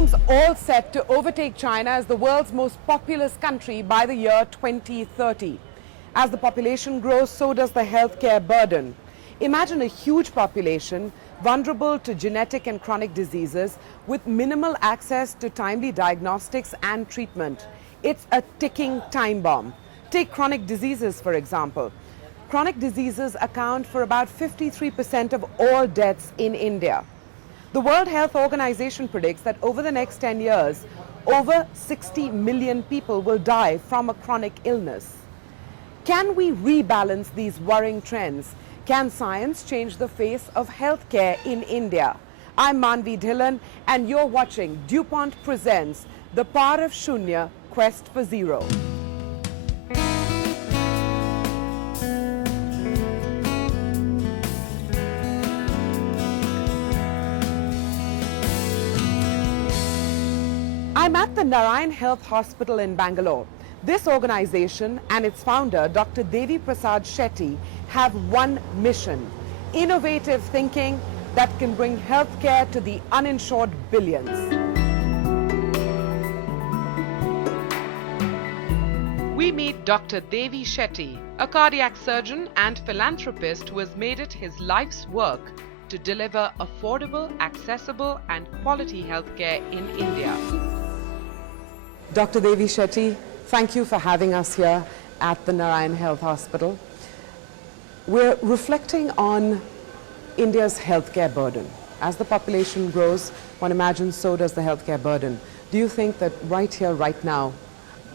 seems all set to overtake China as the world's most populous country by the year 2030. As the population grows, so does the healthcare burden. Imagine a huge population vulnerable to genetic and chronic diseases with minimal access to timely diagnostics and treatment. It's a ticking time bomb. Take chronic diseases, for example. Chronic diseases account for about 53% of all deaths in India. The World Health Organization predicts that over the next 10 years, over 60 million people will die from a chronic illness. Can we rebalance these worrying trends? Can science change the face of healthcare in India? I'm Manvi Dhillon, and you're watching DuPont Presents The Power of Shunya, Quest for Zero. I'm at the Narayan Health Hospital in Bangalore. This organization and its founder, Dr. Devi Prasad Shetty, have one mission: innovative thinking that can bring healthcare to the uninsured billions. We meet Dr. Devi Shetty, a cardiac surgeon and philanthropist who has made it his life's work to deliver affordable, accessible, and quality healthcare in India. Dr. Devi Shetty, thank you for having us here at the Narayan Health Hospital. We're reflecting on India's healthcare burden. As the population grows, one imagines so does the healthcare burden. Do you think that right here, right now,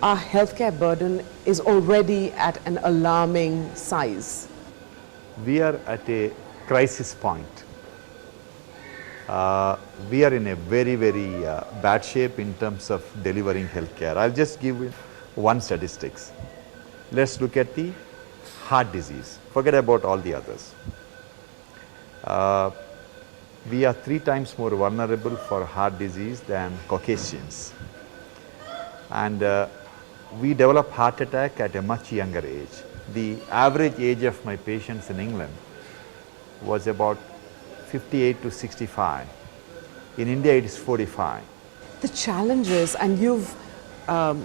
our healthcare burden is already at an alarming size? We are at a crisis point. We are in a very bad shape in terms of delivering healthcare. I'll just give you one statistics. Let's look at the heart disease. Forget about all the others. We are 3 times more vulnerable for heart disease than Caucasians. And we develop heart attack at a much younger age. The average age of my patients in England was about 58 to 65. In India, it is 45. The challenges, and you've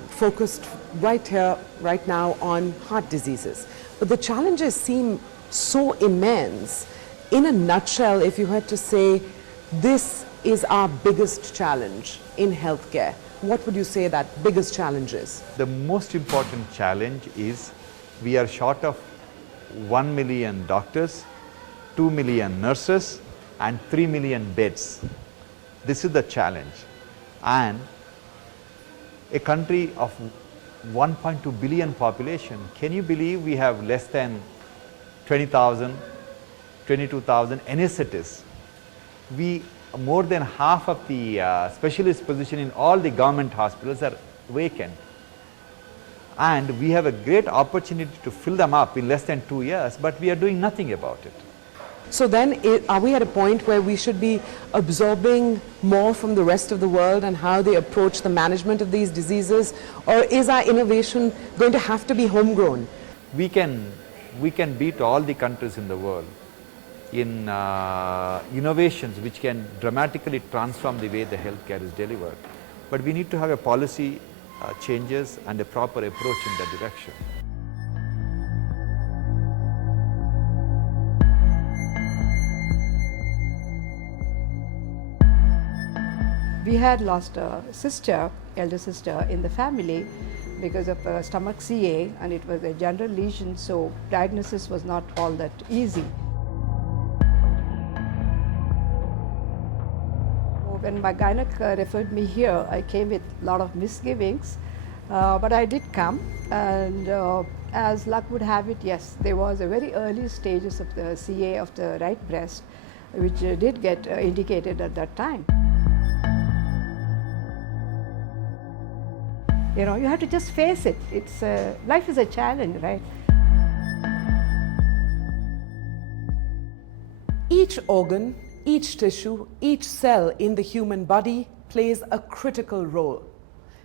focused right here, right now on heart diseases, but the challenges seem so immense. In a nutshell, if you had to say, this is our biggest challenge in healthcare, what would you say that biggest challenge is? The most important challenge is we are short of 1 million doctors, 2 million nurses, and 3 million beds. This is the challenge. And a country of 1.2 billion population, can you believe we have less than 20,000, 22,000 anesthetists? More than half of the specialist position in all the government hospitals are vacant. And we have a great opportunity to fill them up in less than 2 years, but we are doing nothing about it. So then, are we at a point where we should be absorbing more from the rest of the world and how they approach the management of these diseases? Or is our innovation going to have to be homegrown? We can beat all the countries in the world in innovations which can dramatically transform the way the healthcare is delivered. But we need to have a policy changes and a proper approach in that direction. We had lost a sister, elder sister in the family because of a stomach CA, and it was a general lesion, so diagnosis was not all that easy. When my gynec referred me here, I came with a lot of misgivings, but I did come, and as luck would have it, yes, there was a very early stages of the CA of the right breast, which did get indicated at that time. You know, you have to just face it. It's life is a challenge, right? Each organ, each tissue, each cell in the human body plays a critical role.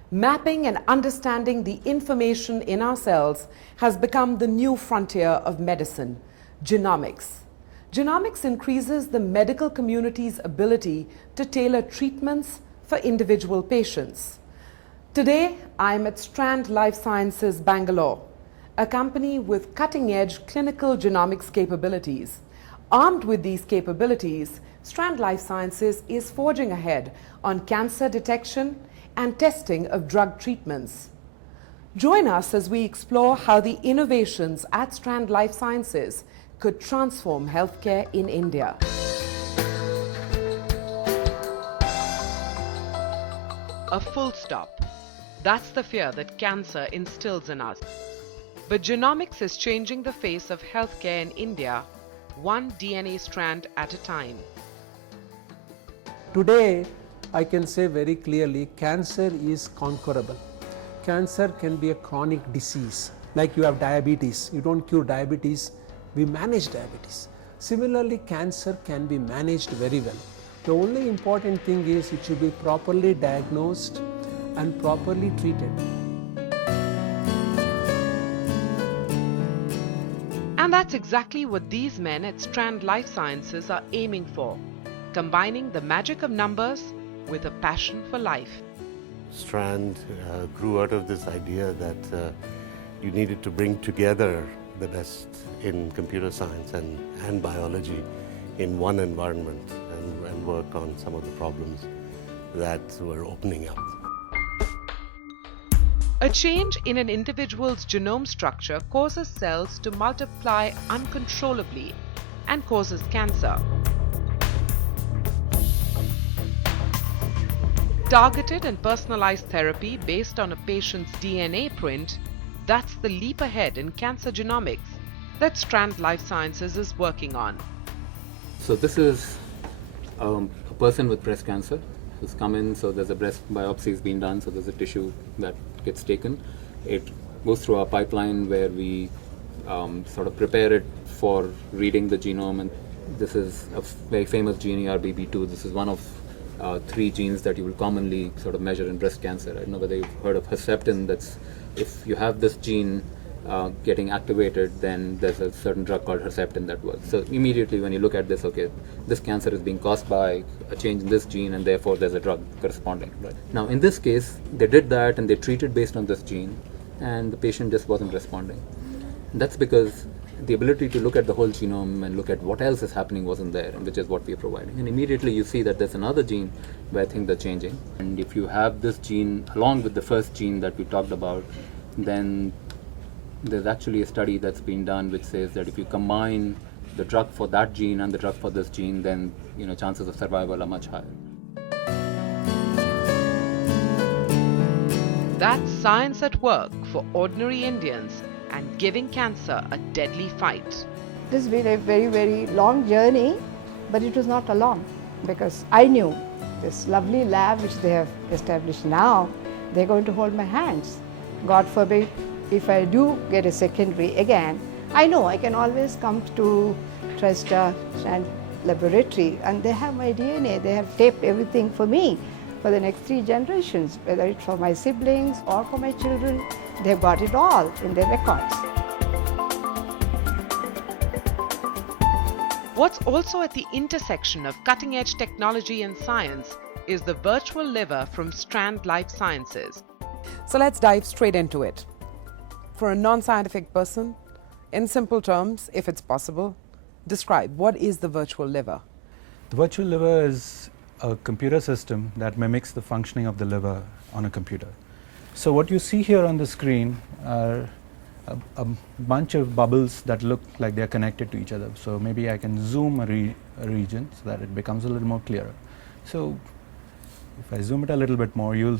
Mapping and understanding the information in our cells has become the new frontier of medicine, genomics. Genomics increases the medical community's ability to tailor treatments, for individual patients. Today, I'm at Strand Life Sciences, Bangalore, a company with cutting-edge clinical genomics capabilities. Armed with these capabilities, Strand Life Sciences is forging ahead on cancer detection and testing of drug treatments. Join us as we explore how the innovations at Strand Life Sciences could transform healthcare in India. A full stop. That's the fear that cancer instills in us. But genomics is changing the face of healthcare in India, one DNA strand at a time. Today, I can say very clearly, cancer is conquerable. Cancer can be a chronic disease. Like you have diabetes, you don't cure diabetes, we manage diabetes. Similarly, cancer can be managed very well. The only important thing is it should be properly diagnosed and properly treated. And that's exactly what these men at Strand Life Sciences are aiming for, combining the magic of numbers with a passion for life. Strand grew out of this idea that you needed to bring together the best in computer science and biology in one environment and work on some of the problems that were opening up. A change in an individual's genome structure causes cells to multiply uncontrollably and causes cancer. Targeted and personalized therapy based on a patient's DNA print, that's the leap ahead in cancer genomics that Strand Life Sciences is working on. So this is a person with breast cancer who's come in, so there's a breast biopsy has been done, so there's a tissue that gets taken. It goes through our pipeline where we sort of prepare it for reading the genome, and this is a very famous gene, ERBB2. This is one of 3 genes that you will commonly sort of measure in breast cancer. I don't know whether you've heard of Herceptin. That's if you have this gene getting activated, then there's a certain drug called Herceptin that works. So immediately when you look at this, okay, this cancer is being caused by a change in this gene, and therefore there's a drug corresponding. Right? Now in this case, they did that and they treated based on this gene, and the patient just wasn't responding. And that's because the ability to look at the whole genome and look at what else is happening wasn't there, and which is what we are providing. And immediately you see that there's another gene where things are changing. And if you have this gene along with the first gene that we talked about, then there's actually a study that's been done which says that if you combine the drug for that gene and the drug for this gene, then chances of survival are much higher. That's science at work for ordinary Indians and giving cancer a deadly fight. It has been a very, very long journey, but it was not alone because I knew this lovely lab which they have established now, they're going to hold my hands. God forbid, if I do get a secondary again, I know I can always come to TriStar and laboratory, and they have my DNA, they have taped everything for me for the next 3 generations, whether it's for my siblings or for my children, they've got it all in their records. What's also at the intersection of cutting-edge technology and science is the virtual liver from Strand Life Sciences. So let's dive straight into it. For a non-scientific person, in simple terms, if it's possible, describe what is the virtual liver? The virtual liver is a computer system that mimics the functioning of the liver on a computer. So what you see here on the screen are a bunch of bubbles that look like they're connected to each other. So maybe I can zoom a region so that it becomes a little more clearer. So if I zoom it a little bit more, you'll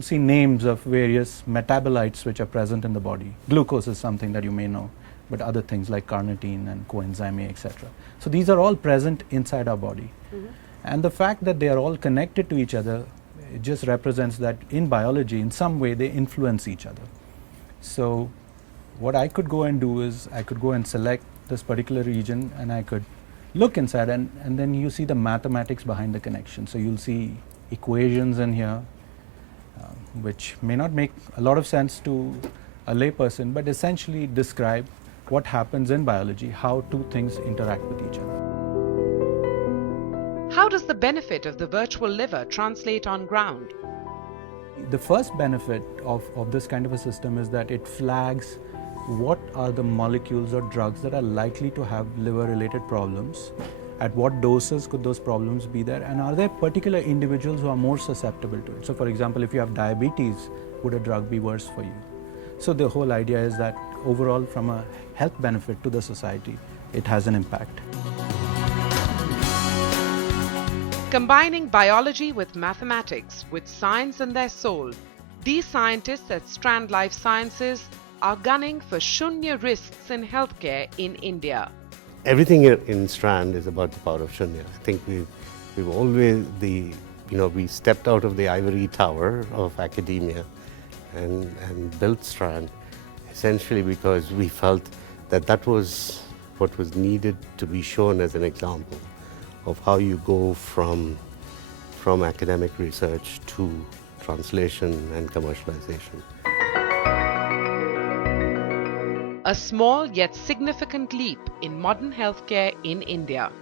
see names of various metabolites which are present in the body. Glucose is something that you may know, but other things like carnitine and coenzyme A, etc. So these are all present inside our body. And the fact that they are all connected to each other, it just represents that in biology, in some way, they influence each other. So what I could go and do is I could go and select this particular region and I could look inside, and then you see the mathematics behind the connection. So you'll see equations in here, which may not make a lot of sense to a layperson, but essentially describe what happens in biology, how 2 things interact with each other. How does the benefit of the virtual liver translate on ground? The first benefit of this kind of a system is that it flags what are the molecules or drugs that are likely to have liver-related problems, at what doses could those problems be there, and are there particular individuals who are more susceptible to it. So for example, if you have diabetes, would a drug be worse for you? So the whole idea is that overall, from a health benefit to the society, it has an impact. Combining biology with mathematics, with science in their soul, these scientists at Strand Life Sciences are gunning for Shunya risks in healthcare in India. Everything here in Strand is about the power of Shunya. I think we've always we stepped out of the ivory tower of academia and built Strand essentially because we felt that that was what was needed to be shown as an example of how you go from academic research to translation and commercialization. A small yet significant leap in modern healthcare in India.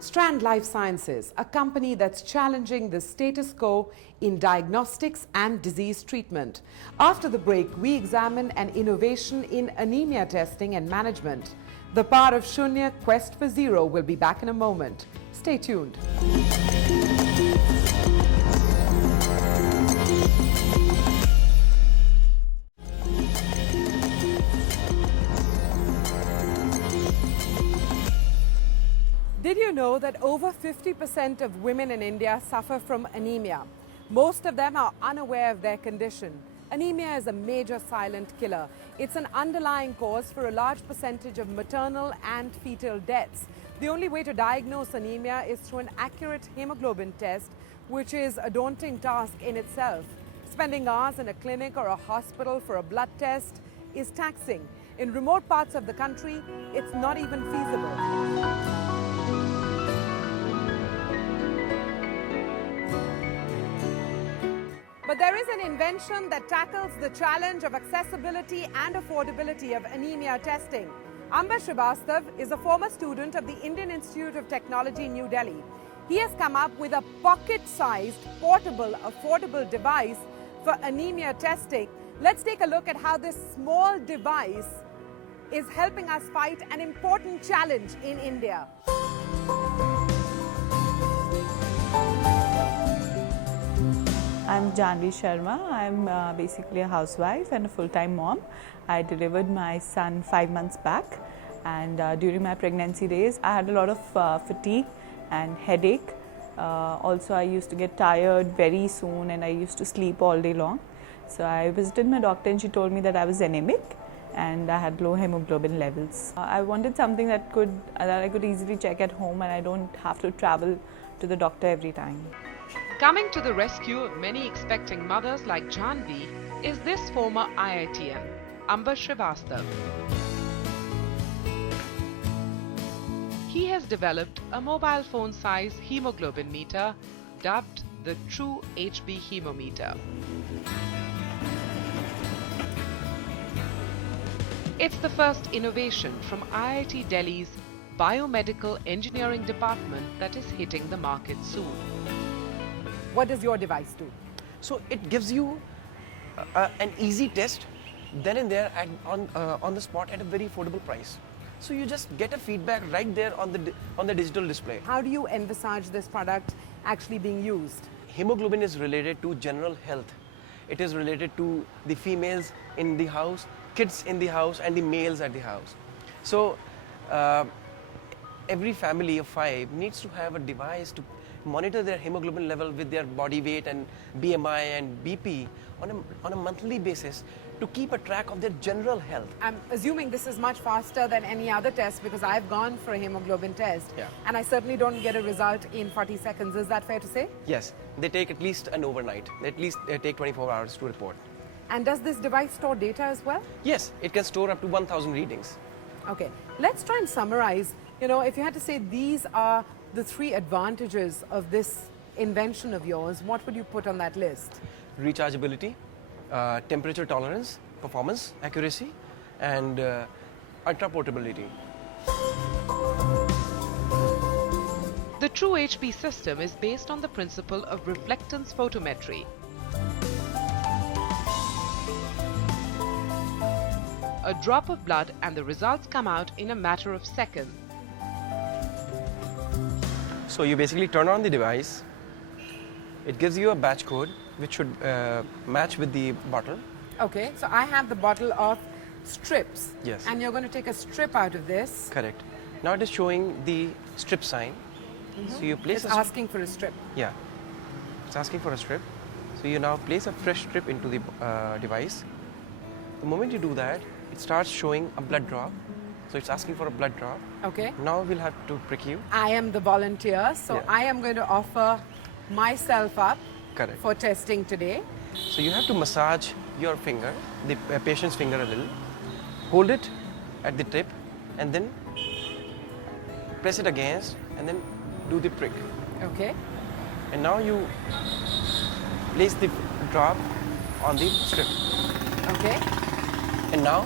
Strand Life Sciences, a company that's challenging the status quo in diagnostics and disease treatment. After the break, we examine an innovation in anemia testing and management. The power of Shunya, Quest for Zero, will be back in a moment. Stay tuned. Did you know that over 50% of women in India suffer from anemia? Most of them are unaware of their condition. Anemia is a major silent killer. It's an underlying cause for a large percentage of maternal and fetal deaths. The only way to diagnose anemia is through an accurate hemoglobin test, which is a daunting task in itself. Spending hours in a clinic or a hospital for a blood test is taxing. In remote parts of the country, it's not even feasible. But there is an invention that tackles the challenge of accessibility and affordability of anemia testing. Amber Srivastav is a former student of the Indian Institute of Technology, New Delhi. He has come up with a pocket-sized, portable, affordable device for anemia testing. Let's take a look at how this small device is helping us fight an important challenge in India. I'm Janvi Sharma. I'm basically a housewife and a full-time mom. I delivered my son 5 months back, and during my pregnancy days I had a lot of fatigue and headache. Also I used to get tired very soon and I used to sleep all day long. So I visited my doctor and she told me that I was anemic and I had low hemoglobin levels. I wanted something that I could easily check at home and I don't have to travel to the doctor every time. Coming to the rescue of many expecting mothers like Janvi is this former IITian, Amber Srivastav. He has developed a mobile phone-size hemoglobin meter dubbed the True HB Hemometer. It's the first innovation from IIT Delhi's Biomedical Engineering Department that is hitting the market soon. What does your device do? So it gives you an easy test then and there on the spot at a very affordable price. So you just get a feedback right there on the digital display. How do you envisage this product actually being used? Hemoglobin is related to general health. It is related to the females in the house, kids in the house, and the males at the house. So every family of 5 needs to have a device to monitor their hemoglobin level with their body weight and BMI and BP on a monthly basis to keep a track of their general health. I'm assuming this is much faster than any other test because I've gone for a hemoglobin test and I certainly don't get a result in 40 seconds. Is that fair to say? Yes, they take at least an overnight. At least they take 24 hours to report. And does this device store data as well? Yes, it can store up to 1,000 readings. Okay, let's try and summarize. You know, if you had to say these are the 3 advantages of this invention of yours, what would you put on that list? Rechargeability, temperature tolerance, performance, accuracy, and ultra portability. The true HP system is based on the principle of reflectance photometry. A drop of blood and the results come out in a matter of seconds. So you basically turn on the device. It gives you a batch code which should match with the bottle. Okay, so I have the bottle of strips. Yes. And you're going to take a strip out of this. Correct. Now it is showing the strip sign. So you place It's asking for a strip. Yeah, it's asking for a strip. So you now place a fresh strip into the device. The moment you do that, it starts showing a blood drop. So it's asking for a blood drop. Okay. Now we'll have to prick you. I am the volunteer, so Yeah. I am going to offer myself up Correct. for testing today. So you have to massage your finger, the patient's finger a little, hold it at the tip, and then press it against, and then do the prick. Okay. And now you place the drop on the strip. Okay. And now,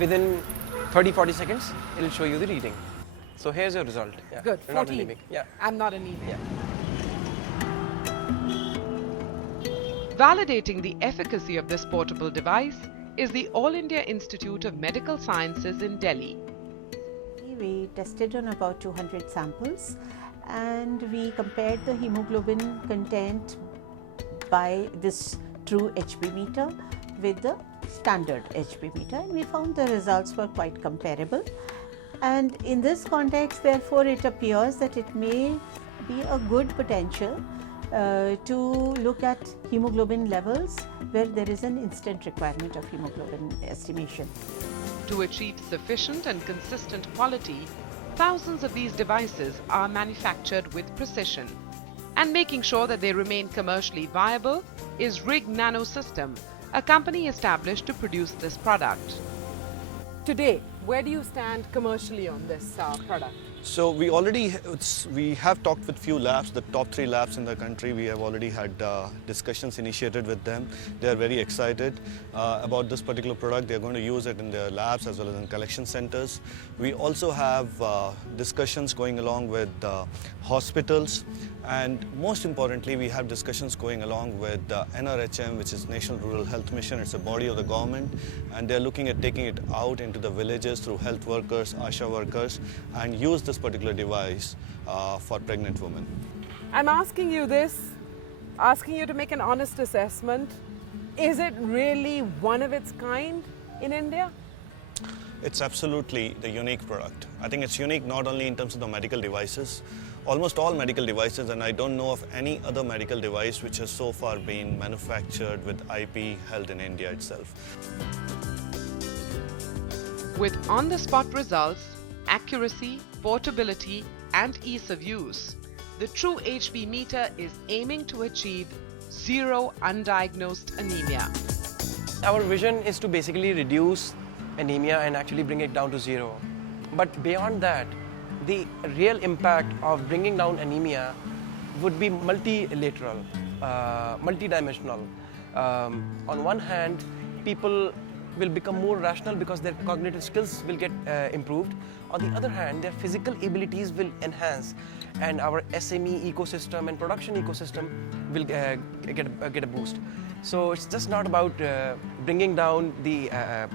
within 30-40 seconds, it will show you the reading. So here's your result. Yeah. Good. You're not 14. anemic. Yeah. I'm not anemic. Yeah. Validating the efficacy of this portable device is the All India Institute of Medical Sciences in Delhi. We tested on about 200 samples and we compared the hemoglobin content by this true HB meter with the standard HB meter, and we found the results were quite comparable. And in this context, therefore, it appears that it may be a good potential to look at hemoglobin levels where there is an instant requirement of hemoglobin estimation. To achieve sufficient and consistent quality, thousands of these devices are manufactured with precision. And making sure that they remain commercially viable is Rig Nano System, a company established to produce this product. Today, where do you stand commercially on this product? So we have talked with few labs, the top 3 labs in the country. We have already had discussions initiated with them. They are very excited about this particular product. They are going to use it in their labs as well as in collection centers. We also have discussions going along with hospitals, and most importantly, we have discussions going along with NRHM, which is National Rural Health Mission. It's a body of the government, and they're looking at taking it out into the villages through health workers, ASHA workers, and use this particular device for pregnant women. I'm asking you this, asking you to make an honest assessment. Is it really one of its kind in India? It's absolutely the unique product. I think it's unique not only in terms of the medical devices, almost all medical devices, and I don't know of any other medical device which has so far been manufactured with IP held in India itself. With on-the-spot results, accuracy, portability, and ease of use, the True HB meter is aiming to achieve zero undiagnosed anemia. Our vision is to basically reduce anemia and actually bring it down to zero. But beyond that, the real impact of bringing down anemia would be multilateral, multidimensional. On one hand, people will become more rational because their cognitive skills will get improved. On the other hand, their physical abilities will enhance, and our SME ecosystem and production ecosystem will get a boost. So it's just not about bringing down the,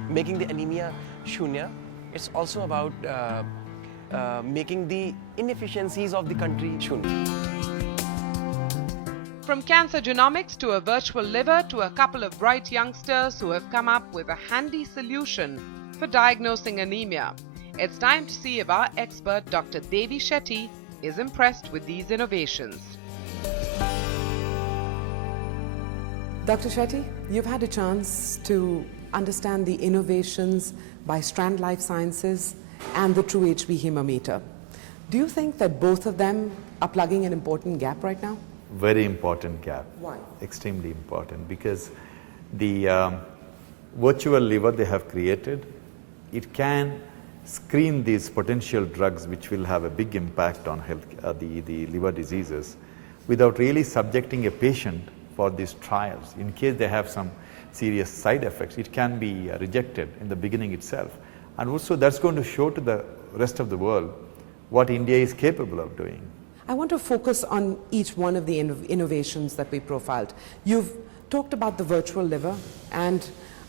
making the anemia Shunya. It's also about making the inefficiencies of the country Shunya. From cancer genomics to a virtual liver to a couple of bright youngsters who have come up with a handy solution for diagnosing anemia, it's time to see if our expert Dr. Devi Shetty is impressed with these innovations. Dr. Shetty, you've had a chance to understand the innovations by Strand Life Sciences and the True HB Hemometer. Do you think that both of them are plugging an important gap right now? Very important gap. Why? Extremely important, because the virtual liver they have created, it can screen these potential drugs which will have a big impact on health, the liver diseases, without really subjecting a patient for these trials. In case they have some serious side effects, it can be rejected in the beginning itself. And also that's going to show to the rest of the world what India is capable of doing. I want to focus on each one of the innovations that we profiled. You've talked about the virtual liver and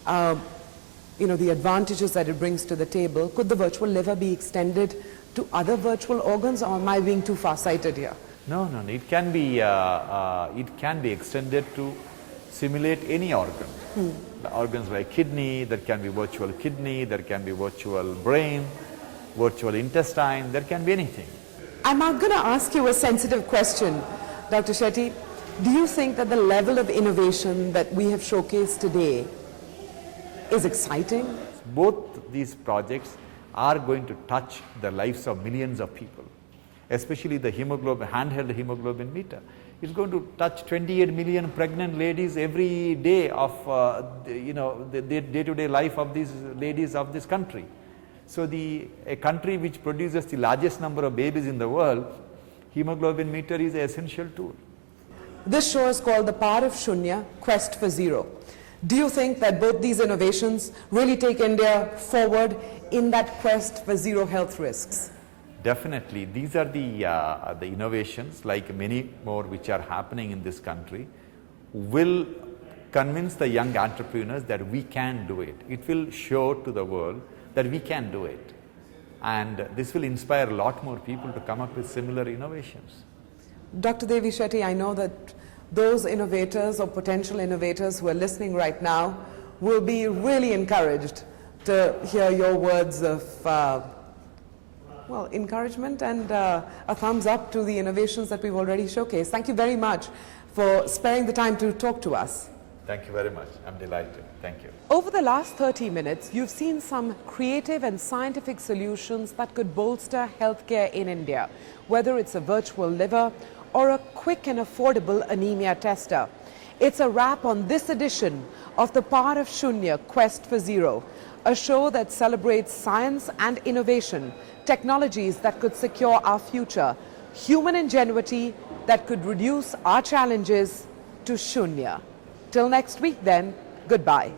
the advantages that it brings to the table. Could the virtual liver be extended to other virtual organs, or am I being too far-sighted here? No, it can be extended to simulate any organ. The organs like kidney, there can be virtual kidney, there can be virtual brain, virtual intestine, there can be anything. I'm going to ask you a sensitive question, Dr. Shetty. Do you think that the level of innovation that we have showcased today is exciting? Both these projects are going to touch the lives of millions of people, especially the hemoglobin, handheld hemoglobin meter. It's going to touch 28 million pregnant ladies every day of the day-to-day life of these ladies of this country. So a country which produces the largest number of babies in the world, hemoglobin meter is an essential tool. This show is called The Power of Shunya, Quest for Zero. Do you think that both these innovations really take India forward in that quest for zero health risks? Definitely. These are the innovations, like many more which are happening in this country, will convince the young entrepreneurs that we can do it. It will show to the world that we can do it. And this will inspire a lot more people to come up with similar innovations. Dr. Devi Shetty, I know that those innovators or potential innovators who are listening right now will be really encouraged to hear your words of encouragement and a thumbs up to the innovations that we've already showcased. Thank you very much for sparing the time to talk to us. Thank you very much. I'm delighted. Thank you. Over the last 30 minutes, you've seen some creative and scientific solutions that could bolster healthcare in India, whether it's a virtual liver or a quick and affordable anemia tester. It's a wrap on this edition of The Power of Shunya, Quest for Zero, a show that celebrates science and innovation, technologies that could secure our future, human ingenuity that could reduce our challenges to Shunya. Till next week then, goodbye.